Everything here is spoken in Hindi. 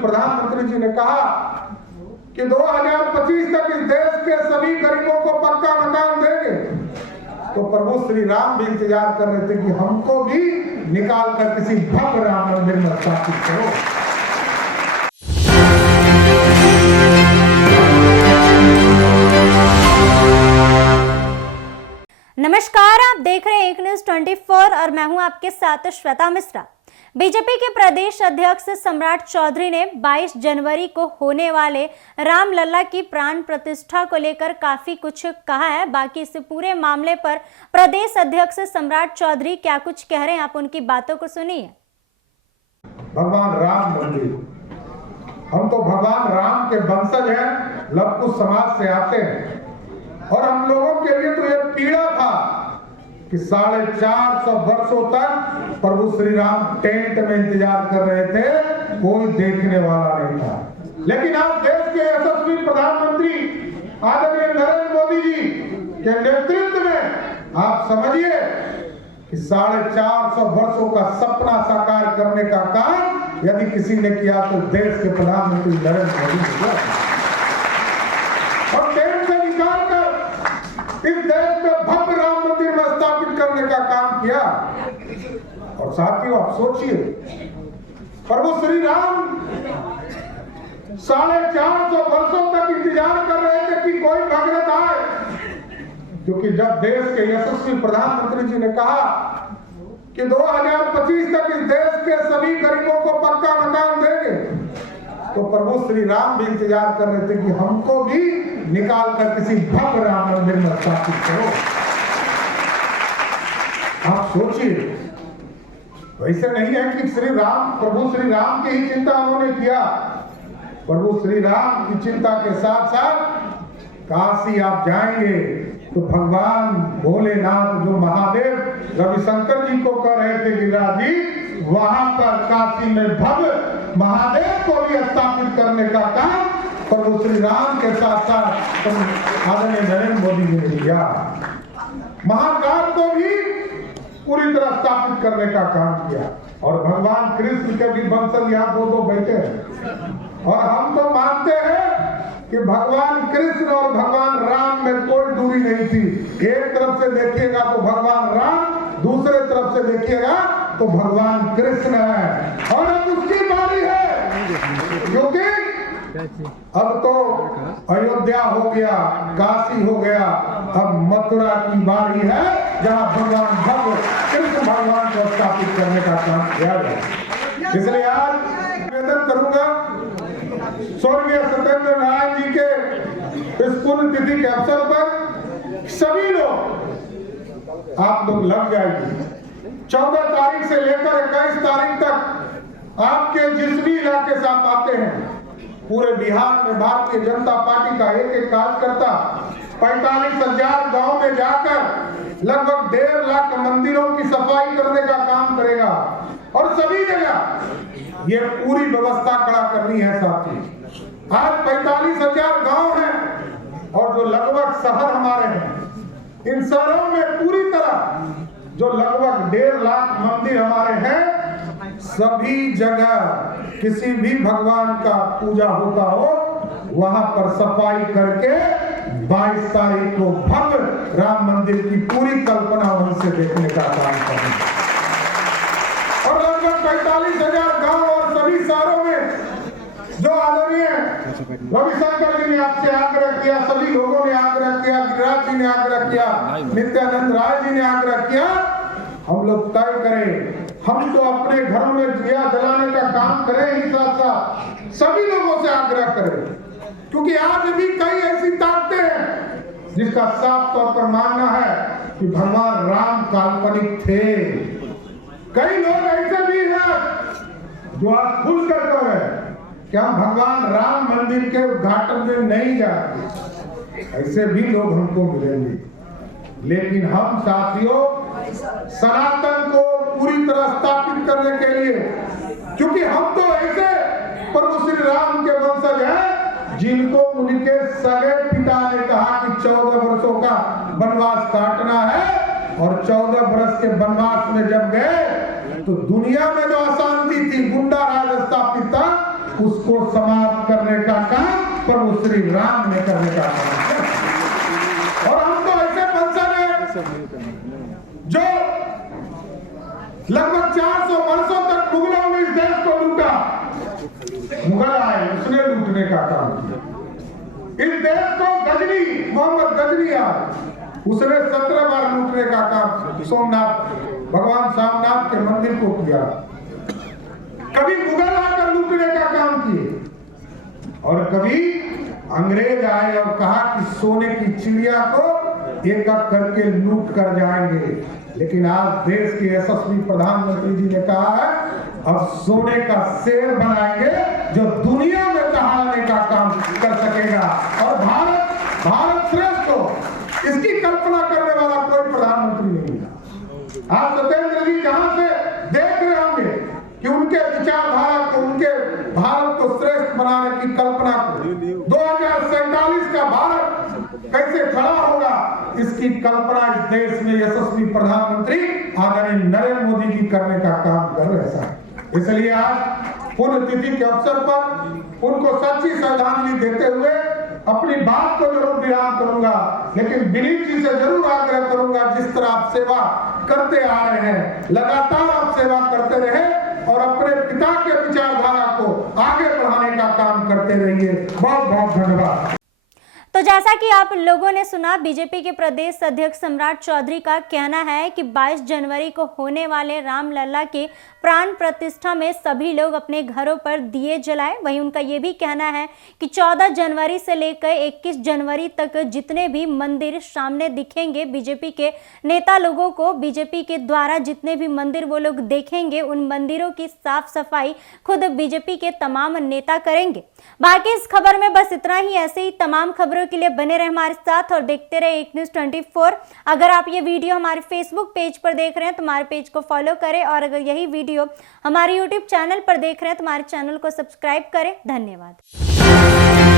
प्रधानमंत्री जी ने कहा कि 2025 तक इस देश के सभी गरीबों को पक्का मकान देंगे, तो प्रभु श्री राम भी इंतजार कर रहे थे कि हमको भी निकाल कर किसी भव्य राम मंदिर में स्थापित करो। नमस्कार, आप देख रहे हैं एक न्यूज 24 और मैं हूं आपके साथ श्वेता मिश्रा। बीजेपी के प्रदेश अध्यक्ष सम्राट चौधरी ने 22 जनवरी को होने वाले रामलला की प्राण प्रतिष्ठा को लेकर काफी कुछ कहा है। बाकी इस पूरे मामले पर प्रदेश अध्यक्ष सम्राट चौधरी क्या कुछ कह रहे हैं, आप उनकी बातों को सुनिए। भगवान राम मंदिर, हम तो भगवान राम के वंशज हैं, लवकुश समाज से आते हैं, और हम लोगों के लिए तो ये पीड़ा था कि 450 वर्षों तक प्रभु श्री राम टेंट में इंतजार कर रहे थे, कोई देखने वाला नहीं था। लेकिन आज देश के यशस्वी प्रधानमंत्री आदरणीय नरेंद्र मोदी जी के नेतृत्व में आप समझिए कि 450 वर्षों का सपना साकार करने का काम यदि किसी ने किया तो देश के प्रधानमंत्री नरेंद्र मोदी जी ने, और टेंट से निकालकर इस देश में भव्य राम मंदिर में स्थापित करने का काम किया। और साथियों, आप सोचिए, प्रभु श्री राम 450 वर्षों तक इंतजार कर रहे थे कि कोई भगत आए, क्योंकि जब देश के यशस्वी प्रधानमंत्री जी ने कहा कि 2025 तक इस देश के सभी गरीबों को पक्का मकान देंगे, तो प्रभु श्री राम भी इंतजार कर रहे थे कि हमको भी निकाल कर किसी भव्य राम मंदिर में स्थापित करो। आप सोचिए, वैसे नहीं है कि प्रभु श्री राम की ही चिंता उन्होंने किया। प्रभु श्री राम की चिंता के साथ साथ काशी आप जाएंगे तो भगवान भोलेनाथ जो महादेव रविशंकर जी को कह रहे थे गिरिराज जी, वहां पर काशी में भव्य महादेव को भी स्थापित करने का काम प्रभु श्री राम के साथ साथ आदरणीय नरेंद्र मोदी जी ने किया। महाकाल को भी पूरी तरह स्थापित करने का काम किया, और भगवान कृष्ण के भी वंशज यहाँ दो बैठे हैं, और हम तो मानते हैं कि भगवान कृष्ण और भगवान राम में कोई दूरी नहीं थी। एक तरफ से देखिएगा तो भगवान राम, दूसरे तरफ से देखिएगा तो भगवान कृष्ण है, और अब उसकी बारी है, क्योंकि अब तो अयोध्या हो गया, काशी हो गया, अब मथुरा की बारी है, जहां भगवान भव्य कृष्ण भगवान को स्थापित करने का काम किया गया। इसलिए आज निवेदन करूंगा स्वर्गीय सत्येंद्र नारायण जी के इस पुण्य तिथि के अवसर पर सभी लोग आप लोग लग जाएंगे। 14 तारीख से लेकर 21 तारीख तक आपके जिस भी इलाके से आप आते हैं, पूरे बिहार में भारतीय जनता पार्टी का एक एक कार्यकर्ता 45,000 गांव में जाकर लगभग 1.5 लाख मंदिरों की सफाई करने का काम करेगा, और सभी जगह ये पूरी व्यवस्था खड़ा करनी है। साथी, आज 45,000 गांव हैं, और जो लगभग शहर हमारे हैं, इन शहरों में पूरी तरह जो लगभग 1.5 लाख मंदिर हमारे हैं, सभी जगह किसी भी भगवान का पूजा होता हो, वहां पर सफाई करके 22 तारीख को भव्य राम मंदिर की पूरी कल्पना उनसे देखने का काम करना, और लगभग 45,000 गांव और सभी शहरों में जो आदरणीय रविशंकर जी ने आपसे आग्रह किया, सभी लोगों ने आग्रह किया, गिरिराज जी ने आग्रह किया, नित्यानंद राय जी ने आग्रह किया, हम लोग तय करें, हम तो अपने घरों में दिया जलाने का काम करें ही, साथ साथ सभी लोगों से आग्रह करें, क्योंकि आज भी कई ऐसी ताकतें हैं जिसका साफ तौर पर मानना है कि भगवान राम काल्पनिक थे। कई लोग ऐसे भी हैं जो आज खुलकर कह रहे हैं कि हम भगवान राम मंदिर के उद्घाटन में नहीं जाते। ऐसे भी लोग हमको मिलेंगे, लेकिन हम साथियों सनातन को पूरी तरह स्थापित करने के लिए, क्योंकि हम तो ऐसे प्रभु श्री राम के वंशज हैं जिनको उनके सगे पिता ने कहा कि 14 वर्षों का वनवास काटना है, और 14 वर्ष के वनवास में जब गए तो दुनिया में जो अशांति थी, गुंडा राज स्थापित था, उसको समाप्त करने का काम प्रभु श्री राम ने करने का काम किया। और हम तो ऐसे वंशज हैं जो लगभग 400 वर्षों तक मुगलों ने इस देश को लूटा। मुगल आए, उसने लूटने का काम किया। इस देश को गजनी, मोहम्मद गजनी आए, उसने 17 बार लूटने का काम सोमनाथ भगवान सोमनाथ के मंदिर को किया। कभी मुगल आकर लूटने का काम किए और कभी अंग्रेज आए और कहा कि सोने की चिड़िया को एक एक करके लूट कर जाएंगे। लेकिन आज देश के यशस्वी प्रधानमंत्री जी ने कहा है अब सोने का शेर बनाएंगे जो दुनिया में दहाड़ने का काम कर सकेगा। और भारत श्रेष्ठ हो, इसकी कल्पना करने वाला कोई प्रधानमंत्री नहीं मिला। आप सत्येंद्र जी जहां से देख रहे होंगे कि उनके विचारधारा को, उनके भारत को श्रेष्ठ बनाने की कल्पना को, 2047 का भारत कैसे खड़ा होगा, इसकी कल्पना इस देश में यशस्वी प्रधानमंत्री आदरणीय नरेंद्र मोदी जी करने का काम कर रहे हैं। इसलिए आज पुण्यतिथि के अवसर पर उनको सच्ची श्रद्धांजलि देते हुए अपनी बात को जरूर विराम करूंगा, लेकिन दिलीप जी से जरूर आग्रह करूंगा, जिस तरह आप सेवा करते आ रहे हैं, लगातार आप सेवा करते रहे और अपने पिता के विचारधारा को आगे बढ़ाने का काम करते रहिए। बहुत बहुत धन्यवाद। तो जैसा कि आप लोगों ने सुना, बीजेपी के प्रदेश अध्यक्ष सम्राट चौधरी का कहना है कि 22 जनवरी को होने वाले रामलला के प्राण प्रतिष्ठा में सभी लोग अपने घरों पर दिए जलाएं। वहीं उनका ये भी कहना है कि 14 जनवरी से लेकर 21 जनवरी तक जितने भी मंदिर सामने दिखेंगे बीजेपी के नेता लोगों को, बीजेपी के द्वारा जितने भी मंदिर वो लोग देखेंगे, उन मंदिरों की साफ सफाई खुद बीजेपी के तमाम नेता करेंगे। बाकी इस खबर में बस इतना ही। ऐसे ही तमाम खबरों के लिए बने रहे हमारे साथ और देखते रहे एक न्यूज़ 24। अगर आप ये वीडियो हमारे फेसबुक पेज पर देख रहे हैं तो हमारे पेज को फॉलो करें, और अगर यही वीडियो हमारे यूट्यूब चैनल पर देख रहे हैं तो हमारे चैनल को सब्सक्राइब करें। धन्यवाद।